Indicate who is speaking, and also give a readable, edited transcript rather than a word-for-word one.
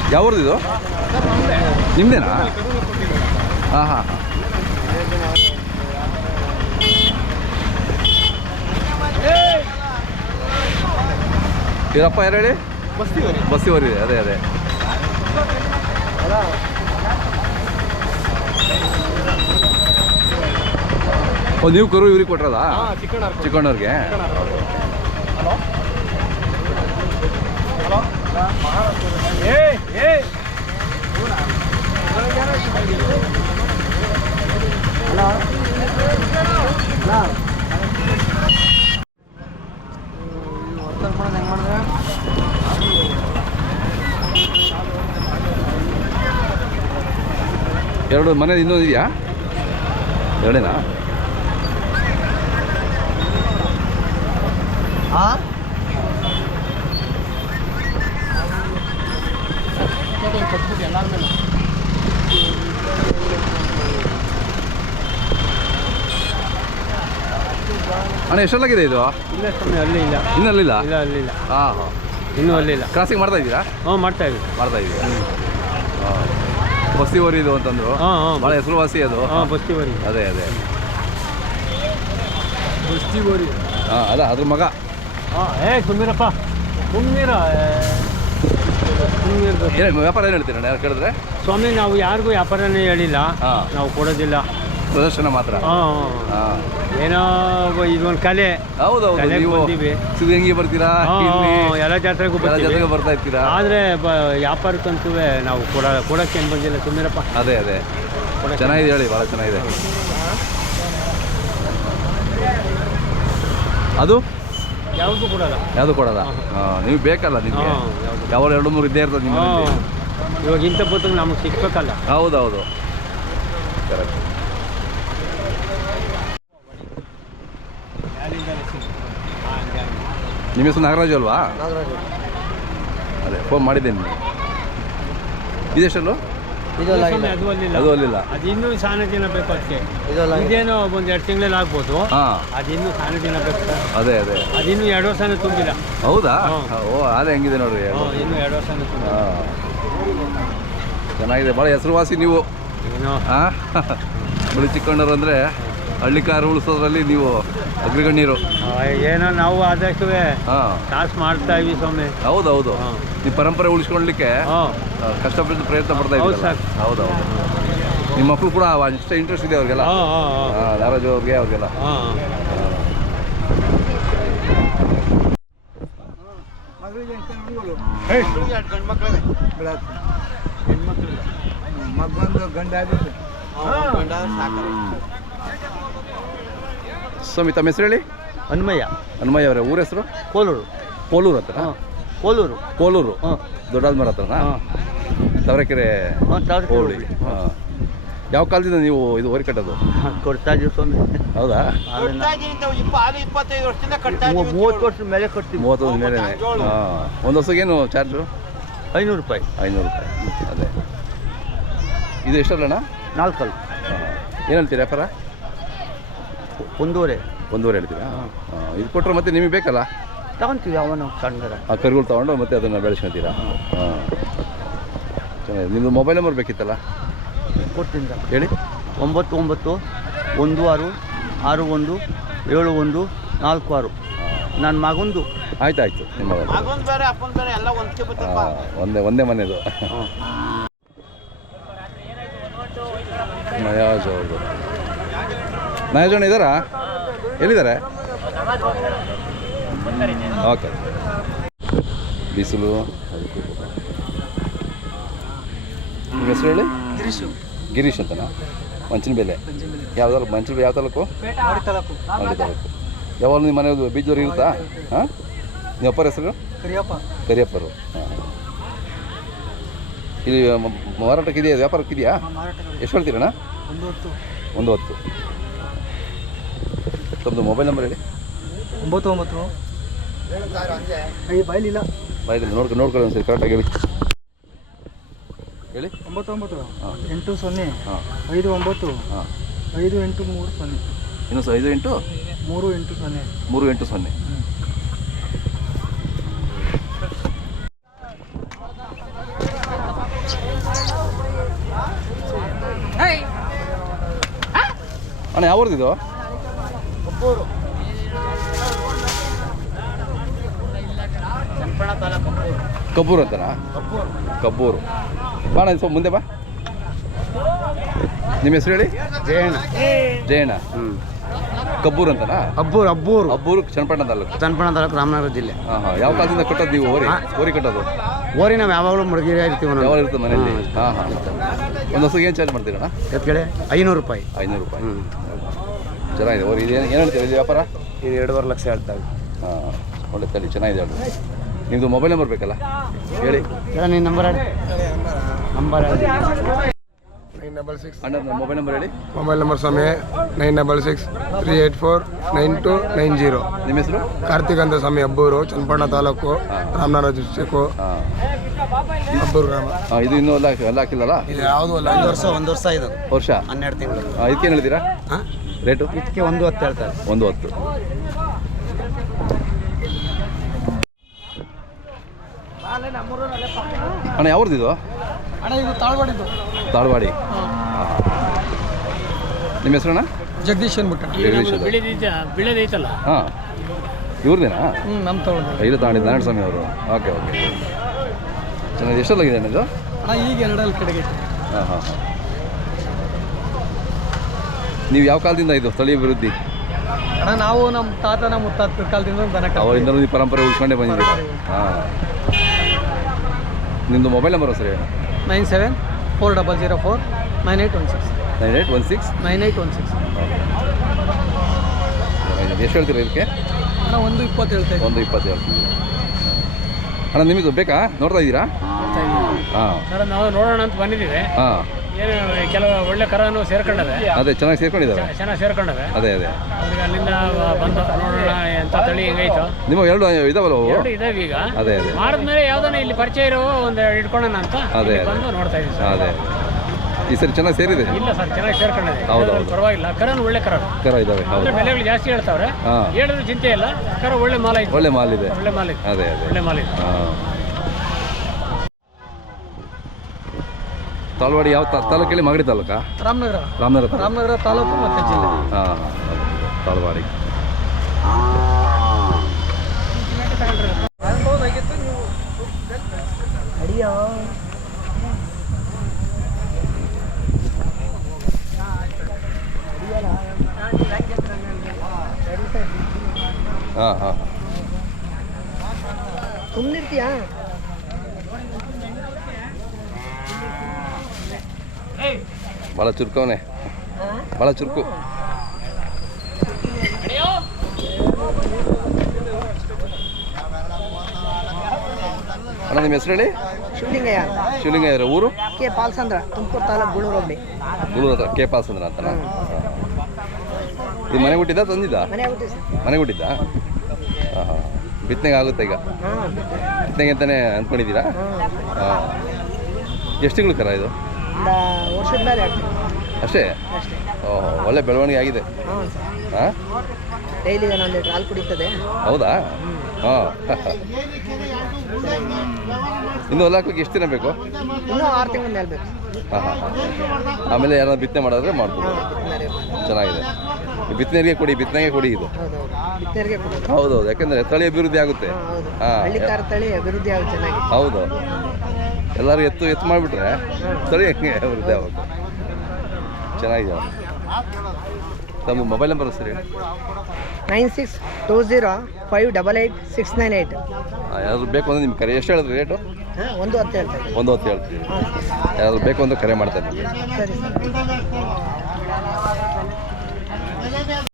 Speaker 1: ಯಾವ್ದು ಇದು? ನಿಮ್ಮದೇನಾ? ಹಾಂ ಹಾಂ ಹಾಂ. ಇವರಪ್ಪ ಯಾರು ಹೇಳಿ? ಬಸ್ಸಿವರಿ. ಅದೇ ಅದೇ. ಓ, ನೀವು ಕರು ಇವ್ರಿಗೆ ಕೊಟ್ರದಾ? ಚಿಕ್ಕಣ್ಣವ್ರಿಗೆ. ಎರಡು ಮನೆ ಇನ್ನೊಂದು ಇದೆಯಾ? ಎರಡೇನಾ? ಅಣ್ಣ ಎಷ್ಟಲ್ಲಾಗಿದೆ ಇದು? ಇನ್ನಲ್ಲಿಲ್ಲ. ಹಾಂ ಹಾಂ,
Speaker 2: ಇನ್ನೂ ಅಲ್ಲಿಲ್ಲ.
Speaker 1: ಕ್ರಾಸಿಂಗ್ ಮಾಡ್ತಾ ಇದ್ದೀರಾ?
Speaker 2: ಮಾಡ್ತಾ ಇದ್ದೀರಾ?
Speaker 1: ಬಸ್ತಿವರಿ ಇದು ಅಂತಂದ್ರು. ಭಾಳ ಹೆಸರುವಾಸಿ ಅದು.
Speaker 2: ಬಸ್ತಿವರಿ.
Speaker 1: ಅದೇ ಅದೇ
Speaker 2: ಬಸ್ತಿವರಿ.
Speaker 1: ಅಲ್ಲ, ಅದ್ರ ಮಗ.
Speaker 2: ಸುಮ್ಮೀರಪ್ಪ, ಸುಮ್ಮೀರ.
Speaker 1: ಏನು ವ್ಯಾಪಾರ ಏನು ಹೇಳ್ತೀರ ಯಾರು ಕೇಳಿದ್ರೆ?
Speaker 2: ಸ್ವಾಮಿ, ನಾವು ಯಾರಿಗೂ ವ್ಯಾಪಾರನೇ ಹೇಳಿಲ್ಲ. ನಾವು ಕೊಡೋದಿಲ್ಲ,
Speaker 1: ಪ್ರದರ್ಶನ ಮಾತ್ರ.
Speaker 2: ಏನೋ ಇದೊಂದು ಕಲೆ.
Speaker 1: ಹೌದೌದು. ನೀವು ಸಿದ್ಧಗಂಗೆ ಬರ್ತೀರಾ,
Speaker 2: ಎಲ್ಲ ಜಾತ್ರೆಗೂ
Speaker 1: ಬರ್ತಾ ಇರ್ತೀರಾ.
Speaker 2: ಆದರೆ ವ್ಯಾಪಾರಕ್ಕಂತೂ ನಾವು ಕೊಡೋಕ್ಕೆ ಏನು ಬಂದಿಲ್ಲ. ಸುಮ್ಮೀರಪ್ಪ.
Speaker 1: ಅದೇ ಅದೇ, ಚೆನ್ನಾಗಿದೆ ಹೇಳಿ, ಭಾಳ ಚೆನ್ನಾಗಿದೆ. ಅದು
Speaker 2: ಯಾವುದು ಕೊಡಲ್ಲ.
Speaker 1: ಯಾವುದು ಕೊಡಲ್ಲ. ನೀವು ಬೇಕಲ್ಲ, ನಿಮಗೆ ಯಾವ 2-3 ಇದ್ದೇ ಇರ್ತದೆ ನಿಮ್ಮ.
Speaker 2: ಇವಾಗ ಇಂಥ ಬದುಕು ನಮಗೆ ಸಿಗ್ಬೇಕಲ್ಲ.
Speaker 1: ಹೌದೌದು, ಕರೆಕ್ಟ್. ನಿಮ್ಮ ಹೆಸರು ನಾಗರಾಜು ಅಲ್ವಾ? ಅದೇ ಫೋನ್ ಮಾಡಿದ್ದೇನೆ. ಇದೆಷ್ಟಲ್ಲೂ?
Speaker 2: ಅದು ಅಲ್ಲಿಲ್ಲ. ಅದು ಇನ್ನೂ ಸಾನ ದಿನ ಬೇಕು ಅದಕ್ಕೆ. ಇದೇನೋ ಒಂದು 2 ತಿಂಗಳಲ್ಲಿ ಆಗ್ಬೋದು. ಅದು ಇನ್ನೂ ಸಾನ ದಿನ ಬೇಕು.
Speaker 1: ಅದೇ ಅದೇ,
Speaker 2: ಅದಿನ್ನೂ 2 ವರ್ಷನೂ ತುಂಬಿಲ್ಲ.
Speaker 1: ಹೌದಾ? ಓ, ಅದೇ ಹೆಂಗಿದೆ ನೋಡ್ರಿ.
Speaker 2: ಇನ್ನೂ 2 ವರ್ಷನೂ ತುಂಬಿಲ್ಲ.
Speaker 1: ಚೆನ್ನಾಗಿದೆ, ಭಾಳ ಹೆಸರುವಾಸಿ ನೀವು.
Speaker 2: ಏನೋ
Speaker 1: ಬಳಿ ಚಿಕ್ಕಣ್ಣರು ಅಂದರೆ ಹಳ್ಳಿಕಾರ ಉಳಿಸೋದ್ರಲ್ಲಿ ನೀವು ಅಗ್ರಗಣ್ಯರು.
Speaker 2: ಏನೋ ನಾವು ಆದಷ್ಟು ಕಾಸು ಮಾಡ್ತಾ ಇದ್ವಿ ಸ್ವಾಮಿ.
Speaker 1: ಹೌದೌದು, ಈ ಪರಂಪರೆ ಉಳಿಸ್ಕೊಳ್ಲಿಕ್ಕೆ ಕಷ್ಟಪಟ್ಟು ಪ್ರಯತ್ನ ಪಡ್ತಾ ಇದ್ದೀವಿ. ಹೌದೌದು. ನಿಮ್ಮ ಮಕ್ಕಳು ಕೂಡ ಅಷ್ಟೇ ಇಂಟ್ರೆಸ್ಟ್ ಇದೆ ಅವ್ರಿಗೆಲ್ಲ, ನಾಗರಾಜು ಅವ್ರಿಗೆಲ್ಲ. ಸ್ವಾಮಿ, ತಮ್ಮ ಹೆಸರು ಹೇಳಿ?
Speaker 2: ಹನುಮಯ್ಯ.
Speaker 1: ಹನುಮಯ್ಯ ಅವರೇ, ಊರ ಹೆಸರು?
Speaker 2: ಕೋಲೂರು.
Speaker 1: ಕೋಲೂರು ಹತ್ರ? ಕೋಲೂರು ದೊಡ್ಡಾದ್ಮರ ಹತ್ರನಾ? ತವರೆಕೆರೆ ಹೋಬಳಿ. ಯಾವ ಕಾಲದಿಂದ ನೀವು ಇದು ವರಿ ಕಟ್ಟೋದು?
Speaker 2: ಕೊಡ್ತಾ ಇದೀವಿ ಸ್ವಾಮಿ.
Speaker 1: ಹೌದಾ?
Speaker 2: 25 ವರ್ಷದಿಂದ 30 ವರ್ಷದ ಮೇಲೆ ಕಟ್ತೀವಿ.
Speaker 1: 30 ವರ್ಷದ ಮೇಲೆ. ಒಂದು ವರ್ಷಕ್ಕೇನು ಚಾರ್ಜು?
Speaker 2: 500 ರೂಪಾಯಿ.
Speaker 1: 500 ರೂಪಾಯಿ. ಅದೇ. ಇದು ಎಷ್ಟಲ್ಲಣ್ಣ?
Speaker 2: 4 ಅಲ್ಲ.
Speaker 1: ಏನು ಹೇಳ್ತೀರಾ ವ್ಯಾಪಾರ? 1.5 ಹೇಳ್ತೀರಾ? ಇದು ಕೊಟ್ಟರೆ ಮತ್ತೆ ನಿಮಗೆ ಬೇಕಲ್ಲ,
Speaker 2: ತಗೊಂತೀವಿ. ಅವನು ಸಣ್ಣದ
Speaker 1: ಕರುಗಳು ತೊಗೊಂಡು ಮತ್ತೆ ಅದನ್ನು ಬೆಳೆಸ್ಕೊತೀರಾ? ಚೆನ್ನಾಗಿದೆ. ನಿಮ್ಮದು ಮೊಬೈಲ್ ನಂಬರ್ ಬೇಕಿತ್ತಲ್ಲ,
Speaker 2: ಕೊಡ್ತೀನಿ
Speaker 1: ಹೇಳಿ.
Speaker 2: 9916161714 ನನ್ನ ಮಗಂದು.
Speaker 1: ಆಯ್ತು, ನಿಮ್ಮ ಒಂದೇ ಮನೆಯದು. ನಯಾಜಣ್ಣ ಇದ್ದಾರಾ? ಎಲ್ಲಿದ್ದಾರೆ? ಓಕೆ. ಬಿಸಿಲು. ನಿಮ್ಮ ಹೆಸರು ಹೇಳಿ? ಗಿರೀಶ್ ಅಂತನಾ? ಮಂಚನಬೆಲೆ. ಯಾವ್ದಾರು ಮಂಚನಬೆಲೆ? ಯಾವ ತಾಲೂಕು? ಮಾಡಿ ತಾಲೂಕು. ಯಾವಾಗ ನಿಮ್ಮ ಮನೆ ಬೀಜದವ್ರು ಇರುತ್ತಾ? ಹಾಂ, ನಿಮ್ಮ ಅಪ್ಪರ ಹೆಸರು? ಕರಿಯಪ್ಪರು. ಹಾಂ. ಇಲ್ಲಿ ಮಾರಾಟಕ್ಕೆ ಇದೆಯಾ, ವ್ಯಾಪಾರಕ್ಕೆ ಇದೆಯಾ? ಎಷ್ಟು ಹೇಳ್ತೀರಣ್ಣ? 110. ತಮ್ಮದು ಮೊಬೈಲ್ ನಂಬರ್ ಹೇಳಿ.
Speaker 2: 99 ಬಾಯಿಲಿಲ್ಲ
Speaker 1: ನೋಡ್ಕೊಳ್ಳಿ ಒಂದು ಸರಿ ಕರೆಕ್ಟಾಗಿ ಹೇಳಿ.
Speaker 2: 99 80 59 5830.
Speaker 1: ಇನ್ನೂ 58
Speaker 2: 380.
Speaker 1: 380. ಅಣ್ಣ ಯಾವ್ದು ಕಬ್ಬೂರು ಅಂತನಾ? ಕಬ್ಬೂರು. ಬಾಣ ಸ್ವಲ್ಪ ಮುಂದೆ ಬಾ. ನಿಮ್ಮ ಹೆಸರು ಹೇಳಿ? ಜಯಣ್ಣ. ಕಬ್ಬೂರು ಅಂತನಾ? ಅಬ್ಬೂರು ಚನ್ನಪಟ್ಟಣ ತಾಲೂಕು
Speaker 3: ರಾಮನಗರ ಜಿಲ್ಲೆ.
Speaker 1: ಯಾವ ಕಾಲದಿಂದ ಕಟ್ಟೋದು ನೀವು ಓರಿ ಕಟ್ಟೋದು?
Speaker 3: ಓರಿ ನಾವು ಯಾವಾಗಲೂ ಮುಡುಗಿರಿ ಇರ್ತೀವಿ.
Speaker 1: ಯಾವಾಗ ಇರ್ತದೆ ಮನೆಯಲ್ಲಿ? ಒಂದು ಹೊಸ ಏನು ಚಾರ್ಜ್ ಮಾಡ್ತೀರಣ್ಣ?
Speaker 3: ಎತ್ಕಡೆ 500 ರೂಪಾಯಿ.
Speaker 1: 500 ರೂಪಾಯಿ. ಚೆನ್ನಾಗಿದೆ ಓರಿ. ಇದು ಏನು ಹೇಳ್ತೀವಿ ಇದು ವ್ಯಾಪಾರ?
Speaker 3: ಇದು 2.5 ಲಕ್ಷ ಹೇಳ್ತಾವೆ.
Speaker 1: ಒಳ್ಳೆ ತಳಿ ಚೆನ್ನಾಗಿದೆ ಹೇಳಿ. ನಿಮ್ಮದು ಮೊಬೈಲ್ ನಂಬರ್ ಬೇಕಲ್ಲ ಹೇಳಿ.
Speaker 3: ನಿನ್ನ ನಂಬರ್ ಹೇಳಿ. ನಂಬರ್
Speaker 4: 966.
Speaker 1: ಅಣ್ಣ ಮೊಬೈಲ್ ನಂಬರ್ ಹೇಳಿ.
Speaker 4: ಮೊಬೈಲ್ ನಂಬರ್ ಸ್ವಾಮಿ 966-384-9290.
Speaker 1: ನಿಮ್ಮ ಹೆಸರು?
Speaker 4: ಕಾರ್ತಿಕ್ ಅಂತ ಸ್ವಾಮಿ, ಅಬ್ಬೂರು, ಚನ್ನಪಟ್ಟಣ ತಾಲೂಕು, ರಾಮನಗರ ಡಿಸ್ಟ್ರಿಕ್ಕು, ಅಬ್ಬೂರು ಗ್ರಾಮ.
Speaker 1: ಇದು ಇನ್ನೂ ಎಲ್ಲ ಹಾಕಿಲ್ಲಲ್ಲ?
Speaker 4: ಇದು ಯಾವುದು ಅಲ್ಲ.
Speaker 3: 1 ವರ್ಷ ಇದು.
Speaker 1: ವರ್ಷ
Speaker 3: 12 ತಿಂಗಳು.
Speaker 1: ಇದಕ್ಕೇನು ಹೇಳ್ತೀರಾ ರೇಟು?
Speaker 3: ಇದಕ್ಕೆ 1.10 ಹೇಳ್ತಾರೆ.
Speaker 1: 1.10. ಅಣ್ಣ ಯಾವ್ದು ಇದು?
Speaker 4: ಅಣ್ಣ ಇದು ತಾಳ್ವಾಡಿದ್ದು.
Speaker 1: ತಾಳ್ವಾಡಿ. ನಿಮ್ಮ ಹೆಸರಣ್ಣ?
Speaker 4: ಜಗದೀಶ್ ಅಂದ್ಬಿಟ್ಟು.
Speaker 2: ಬಿಳದೈತಲ್ಲ.
Speaker 1: ಹಾಂ, ಇವ್ರದೇನಾ?
Speaker 4: ನಮ್ಮ ತಗೊಳ್ಳೋದು.
Speaker 1: ಇದು ತಗೊಂಡಿದ್ದು ನಾರಾಯಣ ಸ್ವಾಮಿ ಅವರು. ಓಕೆ. ಚೆನ್ನಾಗಿ ಎಷ್ಟೊತ್ತಾಗಿದೆ ಅಣ್ಣ ಇದು?
Speaker 4: ಅಣ್ಣ ಈಗ 2 ಕಡೆಗೆ.
Speaker 1: ಹಾಂ. ನೀವು ಯಾವ ಕಾಲದಿಂದ ಇದು ಸ್ಥಳೀಯ ಅಭಿವೃದ್ಧಿ?
Speaker 4: ಅಣ್ಣ ನಾವು ನಮ್ಮ ತಾತನ ಮುತ್ತಾತರ ಕಾಲದಿಂದ
Speaker 1: ಅವರಿಂದ ಈ ಪರಂಪರೆ ಉಳ್ಕೊಂಡೇ ಬಂದಿದ್ದೀವಿ. ಹಾಂ. ನಿಮ್ಮದು ಮೊಬೈಲ್ ನಂಬರ್ ಸರಿ?
Speaker 4: 9740049816.
Speaker 1: 9816.
Speaker 4: 9816.
Speaker 1: ಎಷ್ಟು ಹೇಳ್ತೀರಾ ಇದಕ್ಕೆ?
Speaker 4: ಅಣ್ಣ 1.20 ಹೇಳ್ತಾ ಇದ್ದೀನಿ.
Speaker 1: 1.20 ಹೇಳ್ತೀವಿ. ಅಣ್ಣ ನಿಮ್ಮದು ಬೇಕಾ? ನೋಡ್ತಾ ಇದ್ದೀರಾ? ಹಾಂ.
Speaker 2: ನಾವು ನೋಡೋಣ ಅಂತ ಬಂದಿದ್ದೀವಿ.
Speaker 1: ಹಾಂ.
Speaker 2: ಏನು ಕೆಲವು ಒಳ್ಳೆ ಕರನು ಸೇರ್ಕೊಂಡವೆ.
Speaker 1: ಅದೇ ಚೆನ್ನಾಗಿ ಸೇರ್ಕೊಂಡಿದ್ದಾವೆ.
Speaker 2: ಚೆನ್ನಾಗಿ ಸೇರ್ಕೊಂಡವೆ.
Speaker 1: ಅದೇ
Speaker 2: ಅವ್ರಿಗೆ ಅಲ್ಲಿಂದ ಬಂದು ನೋಡೋಣ ಎಂತ ತಳಿ ಹೆಂಗೈತು.
Speaker 1: ನಿಮ್ಮ 2 ಇದಾವಲ್ಲ ಅವು?
Speaker 2: 2 ಇದಾವೆ ಈಗ.
Speaker 1: ಅದೇ
Speaker 2: ಮಾರಿದ್ಮೇಲೆ ಯಾವ್ದಾನ ಇಲ್ಲಿ ಪರಿಚಯ ಇರೋ ಒಂದು ಇಟ್ಕೊಳ್ಳೋಣ ಅಂತ ಬಂದು ನೋಡ್ತಾ ಇದ್ದೀವಿ ಸರ್.
Speaker 1: ಅದೇ ಈ ಸರಿ ಚೆನ್ನಾಗಿ ಸೇರಿದೆ?
Speaker 2: ಇಲ್ಲ ಸರ್, ಚೆನ್ನಾಗಿ ಸೇರ್ಕೊಂಡಿದೆ.
Speaker 1: ಹೌದು.
Speaker 2: ಪರವಾಗಿಲ್ಲ. ಕರನು ಒಳ್ಳೆ ಕರ
Speaker 1: ಇದಾವೆ.
Speaker 2: ಅಂದ್ರೆ ಬೆಲೆಗಳು ಜಾಸ್ತಿ ಹೇಳ್ತಾವ್ರೆ. ಹೇಳಿದ್ರು ಚಿಂತೆ ಇಲ್ಲ. ಕರ ಒಳ್ಳೆ ಮಾಲ್ ಐತೆ.
Speaker 1: ಒಳ್ಳೆ ಮಾಲ್ ಇದೆ.
Speaker 2: ಒಳ್ಳೆ ಮಾಲ್ ಇದೆ.
Speaker 1: ಅದೇ
Speaker 2: ಒಳ್ಳೆ ಮಾಲ್ ಇದೆ.
Speaker 1: ತಾಳ್ವಾಡಿ ಯಾವ ತಾಲೂಕು ಹೇಳಿ? ಮಾಗಡಿ ತಾಲೂಕಾ? ರಾಮನಗರ
Speaker 4: ತಾಲೂಕು ಮತ್ತು ಜಿಲ್ಲೆ.
Speaker 1: ಹಾಂ, ತಾಳ್ವಾಡಿ. ಹಾಂ.
Speaker 4: ಸುಮ್ಮನಿರ್ತೀಯಾ?
Speaker 1: ಭಾಳ ಚುರುಕವನೇ, ಭಾಳ ಚುರುಕು. ಅಣ್ಣ ನಿಮ್ಮ ಹೆಸರು ಹೇಳಿ? ಶಿವಲಿಂಗಯ್ಯ. ಊರು?
Speaker 4: ಕೆ ಪಾಲ್ಸಂದ್ರ, ತುಮಕೂರು ತಾಲೂಕು, ಗೂಳೂರು ಹೋಬಳಿ.
Speaker 1: ಗೂಳೂರು ಹತ್ರ ಕೆ ಪಾಲ್ಸಂದ್ರ ಅಂತನಾ? ಇದು ಮನೆ ಹುಟ್ಟಿದ್ದ ತಂದಿದ್ದ? ಮನೆ ಹುಟ್ಟಿದ್ದ? ಹಾಂ. ಬಿತ್ತನೆಗೆ ಆಗುತ್ತೆ ಈಗ? ಬಿತ್ತನೆಗೆ ಅಂತಲೇ ಅಂದ್ಕೊಂಡಿದ್ದೀರಾ? ಹಾಂ. ಎಷ್ಟು ತಿಂಗಳು ಕರ ಇದು?
Speaker 4: ವರ್ಷದ ಮೇಲೆ
Speaker 1: ಅಷ್ಟೇ? ಓಹೋ, ಒಳ್ಳೆ ಬೆಳವಣಿಗೆ ಆಗಿದೆ. ಹಾಂ.
Speaker 4: ಡೈಲಿ 1 ಲೀಟರ್ ಹಾಲು ಕುಡಿತದೆ.
Speaker 1: ಹೌದಾ? ಹಾಂ. ಇನ್ನು ಹೊಲ ಹಾಕ್ಲಿಕ್ಕೆ ಎಷ್ಟು ದಿನ ಬೇಕು?
Speaker 4: ಇನ್ನೂ 6 ತಿಂಗಳ ಮೇಲೆ ಬೇಕು.
Speaker 1: ಹಾಂ. ಆಮೇಲೆ ಯಾರಾದ್ರು ಬಿತ್ತನೆ ಮಾಡಿದ್ರೆ ಮಾಡ್ಬೋದು. ಚೆನ್ನಾಗಿದೆ. ಬಿತ್ತನೆಗೆ ಕೊಡಿ ಇದು. ಹೌದೌದು, ಯಾಕೆಂದರೆ ತಳಿ ಅಭಿವೃದ್ಧಿ ಆಗುತ್ತೆ.
Speaker 4: ಹಳ್ಳಿಕಾರ ತಳಿ ಅಭಿವೃದ್ಧಿ ಆಗುತ್ತೆ ಚೆನ್ನಾಗಿ.
Speaker 1: ಹೌದು, ಎಲ್ಲರೂ ಎತ್ತು ಮಾಡಿಬಿಟ್ರೆ ತಳಿ ಹೆಂಗೆ ಅಭಿವೃದ್ಧಿ ಆಗುತ್ತೆ. ಚೆನ್ನಾಗಿದೆ. ತಮ್ಮ ಮೊಬೈಲ್ ನಂಬರ್ ಸರಿ?
Speaker 4: 9620588698.
Speaker 1: ಯಾರಾದ್ರು ಬೇಕು ಅಂದರೆ ನಿಮ್ಮ ಕರೆ ಎಷ್ಟು ಹೇಳಿದ್ರಿ ರೇಟು?
Speaker 4: 1.10 ಹೇಳ್ತಾರೆ.
Speaker 1: 1.10 ಹೇಳ್ತೀವಿ. ಯಾರಾದ್ರು ಬೇಕು ಅಂದರೆ ಕರೆ ಮಾಡ್ತಾರೆ.
Speaker 4: ಸರಿ.